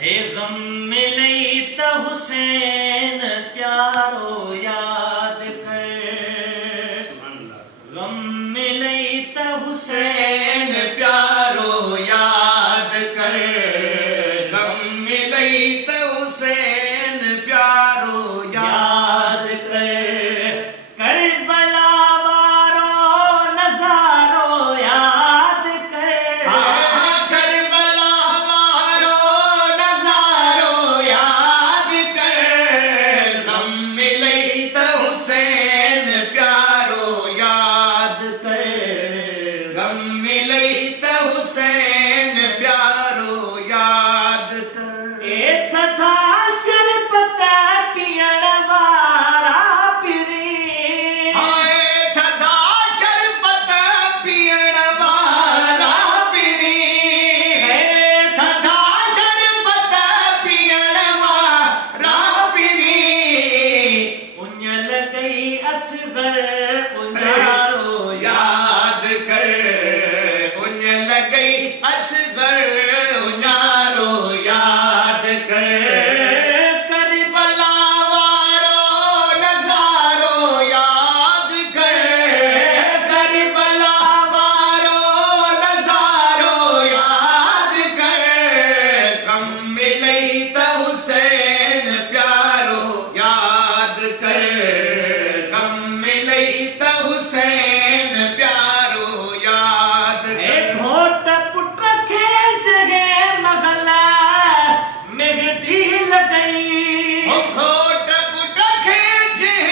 हे गम मिलई त हुसैन प्यारो याद कर। गम मिलई त हुसैन प्यारो याद कर। गम मिलई त हुसैन प्यारो याद कर। करबला वारो नज़ारो याद कर। करबला वारो नज़ारो याद कर। गम मिलई त हुसैन प्यारो याद कर। गम मिलई त हुसैन प्यारो याद कर। ए थथा शरबत पियण वारा पिरी। हाय थथा शरबत पियण वारा पिरी। हे थथा शरबत पियण वारा पिरी। उञ लॻई असगर उञारो याद कर। उञ लॻई असगर उञारो याद कर। करबला वारो नज़ारो याद कर। करबला वारो नज़ारो याद कर। गम मिलई त हुसैन प्यारो याद कर। गम मिलई त हुसैन प्यारो याद कर। घोट पुट खे जॻह महल मेहदी लॻई। घोट पुट खे जॻह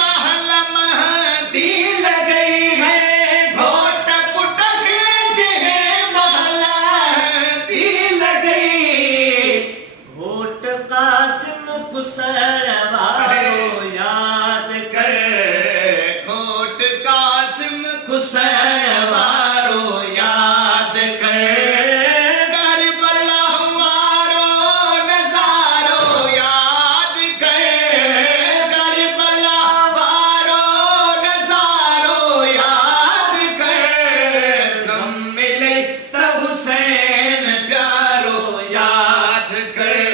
महल महदी लॻई है। घोट पुट खे जॻह महल महदी लॻई। घोट कासिम पुसण वारो याद कर। घोट कासिम खुसण वारो याद कर। करबला वारो नज़ारो याद कर। करबला वारो नज़ारो याद कर। गम मिलई त हुसैन प्यारो याद कर।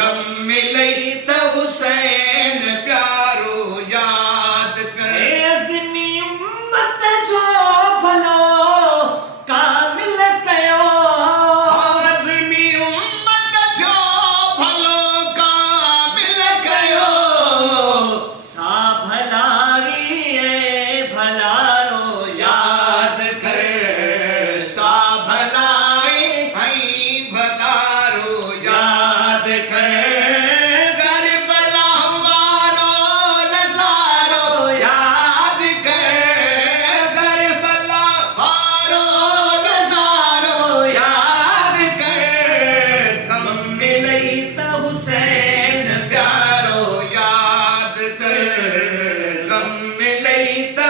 गम मिलई त हुसैन प्यारो याद कर। अज़मी उम्मत जो भलो कामिल कयो। अज़मी उम्मत जो भलो कामिल कयो। सा भलाई ऐं भलारो याद कर। सा भलाई ऐं भलारो याद कर। करबला वारो नज़ारो याद कर। करबला वारो नज़ारो याद कर। गम मिलई त हुसैन प्यारो याद कर। गम मिलई त